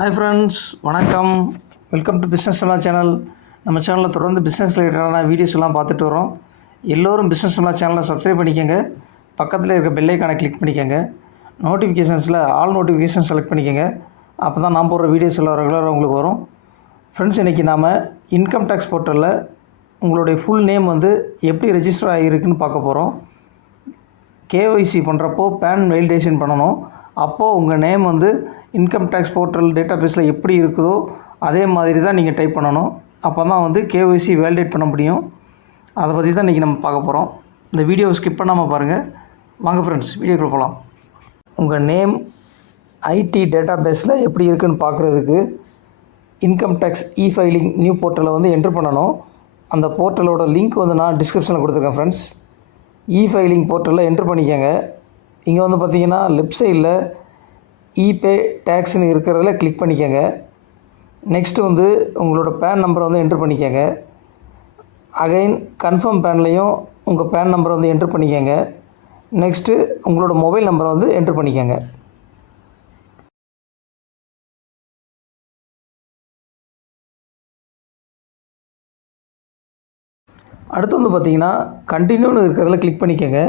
Hi friends, வணக்கம். Welcome to business சம்லா channel. நம்ம சேனலில் தொடர்ந்து பிஸ்னஸ் ரிலேட்டடான வீடியோஸ் எல்லாம் பார்த்துட்டு வரோம். எல்லோரும் பிஸ்னஸ் சம்லா சேனலை சப்ஸ்கிரைப் பண்ணிக்கோங்க. பக்கத்தில் இருக்க பெல் ஐக்கானை கிளிக் பண்ணிக்கோங்க. நோட்டிஃபிகேஷன்ஸில் ஆல் நோட்டிஃபிகேஷன் செலக்ட் பண்ணிக்கோங்க. அப்போ தான் நான் போடுற வீடியோஸ் எல்லாம் ரெகுலராக உங்களுக்கு வரும். ஃப்ரெண்ட்ஸ், இன்றைக்கி நாம் இன்கம் டேக்ஸ் போர்ட்டலில் உங்களுடைய ஃபுல் நேம் எப்படி ரெஜிஸ்டர் ஆகியிருக்குன்னு பார்க்க போகிறோம். கேஒய்சி பண்ணுறப்போ பேன் வேலிடேஷன் பண்ணணும். அப்போது உங்கள் name income tax portal data பேஸில் எப்படி இருக்குதோ அதே மாதிரி தான் நீங்கள் டைப் பண்ணணும். அப்போ தான் கேஒய்சி வேலிடேட் பண்ண முடியும். அதை பற்றி தான் இன்றைக்கி நம்ம பார்க்க போகிறோம். இந்த வீடியோவை ஸ்கிப் பண்ணாமல் பாருங்கள். வாங்க ஃப்ரெண்ட்ஸ், வீடியோக்குள்ள போகலாம். உங்கள் நேம் ஐடி டேட்டா பேஸில் எப்படி இருக்குதுன்னு பார்க்குறதுக்கு இன்கம் டேக்ஸ் ஃபைலிங் நியூ போர்ட்டலை என்ட்ரு பண்ணணும். அந்த போர்ட்டலோட லிங்க் நான் டிஸ்கிரிப்ஷனில் கொடுத்துருக்கேன். ஃப்ரெண்ட்ஸ், ஃபைலிங் போர்ட்டலில் என்ட்ரு பண்ணிக்கோங்க. இங்கே பார்த்தீங்கன்னா லெஃப்ட் சைடில் இபே டேக்ஸ்னு இருக்கிறதுல கிளிக் பண்ணிக்கோங்க. நெக்ஸ்ட்டு உங்களோட பேன் நம்பரை என்ட்ரு பண்ணிக்கோங்க. அகைன் கன்ஃபார்ம் பேன்லேயும் உங்கள் பேன் நம்பரை என்ட்ரு பண்ணிக்கோங்க. நெக்ஸ்ட்டு உங்களோட மொபைல் நம்பரை என்ட்ரு பண்ணிக்கோங்க. அடுத்து பார்த்தீங்கன்னா கண்டினியூன்னு இருக்கிறதுல கிளிக் பண்ணிக்கோங்க.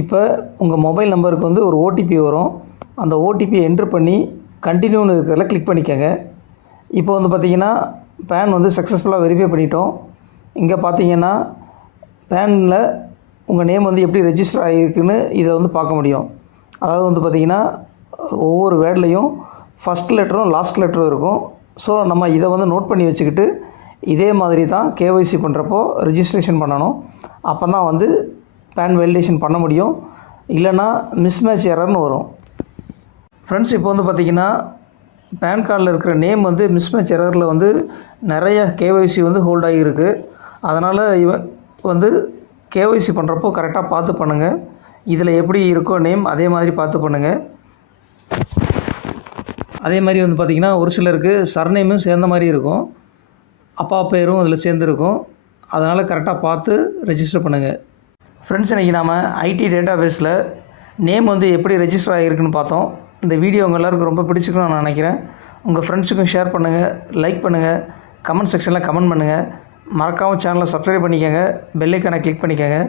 இப்போ உங்கள் மொபைல் நம்பருக்கு ஒரு ஓடிபி வரும். அந்த ஓடிபியை என்ட்ரு பண்ணி கண்டினியூன்னு இருக்கிறதுல கிளிக் பண்ணிக்கோங்க. இப்போ பார்த்தீங்கன்னா பேன் சக்ஸஸ்ஃபுல்லாக வெரிஃபை பண்ணிட்டோம். இங்கே பார்த்தீங்கன்னா பேனில் உங்கள் நேம் எப்படி ரெஜிஸ்டர் ஆகியிருக்குன்னு இதை பார்க்க முடியும். அதாவது பார்த்தீங்கன்னா ஒவ்வொரு வேர்ட்லேயும் ஃபஸ்ட் லெட்டரும் லாஸ்ட் லெட்டரும் இருக்கும். ஸோ நம்ம இதை நோட் பண்ணி வச்சுக்கிட்டு இதே மாதிரி தான் கேஒய்சி பண்ணுறப்போ ரெஜிஸ்ட்ரேஷன் பண்ணணும். அப்போ தான் பேன் வேலிடேஷன் பண்ண முடியும். இல்லைன்னா மிஸ்மேட்ச் எரர்னு வரும். ஃப்ரெண்ட்ஸ், இப்போ பார்த்திங்கன்னா பேன் கார்டில் இருக்கிற நேம் மிஸ்மேட்ச் எரரில் நிறைய கேஒய்சி ஹோல்ட் ஆகியிருக்கு. அதனால் கேஒய்சி பண்ணுறப்போ கரெக்டாக பார்த்து பண்ணுங்கள். இதில் எப்படி இருக்கோ நேம் அதே மாதிரி பார்த்து பண்ணுங்கள். அதே மாதிரி பார்த்திங்கன்னா ஒரு சிலருக்கு சர்நேமும் சேர்ந்த மாதிரி இருக்கும். அப்பா பேரும் அதில் சேர்ந்துருக்கும். அதனால் கரெக்டாக பார்த்து ரெஜிஸ்டர் பண்ணுங்கள். ஃப்ரெண்ட்ஸ், இன்றைக்கி நாம் ஐடி டேட்டா பேஸில் நேம் எப்படி ரெஜிஸ்டர் ஆகியிருக்குன்னு பார்த்தோம். இந்த வீடியோ உங்கள் எல்லாருக்கும் ரொம்ப பிடிச்சிக்கணும்னு நான் நினைக்கிறேன். உங்கள் ஃப்ரெண்ட்ஸுக்கும் ஷேர் பண்ணுங்கள், லைக் பண்ணுங்கள், கமெண்ட் செக்ஷனில் கமெண்ட் பண்ணுங்கள். மறக்காமல் சேனலை சப்ஸ்கிரைப் பண்ணிக்கோங்க, பெல் ஐக்கானை கிளிக் பண்ணிக்கோங்க.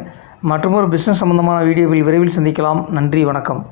மற்றும் ஒரு பிஸ்னஸ் சம்மந்தமான வீடியோவில் விரைவில் சந்திக்கலாம். நன்றி, வணக்கம்.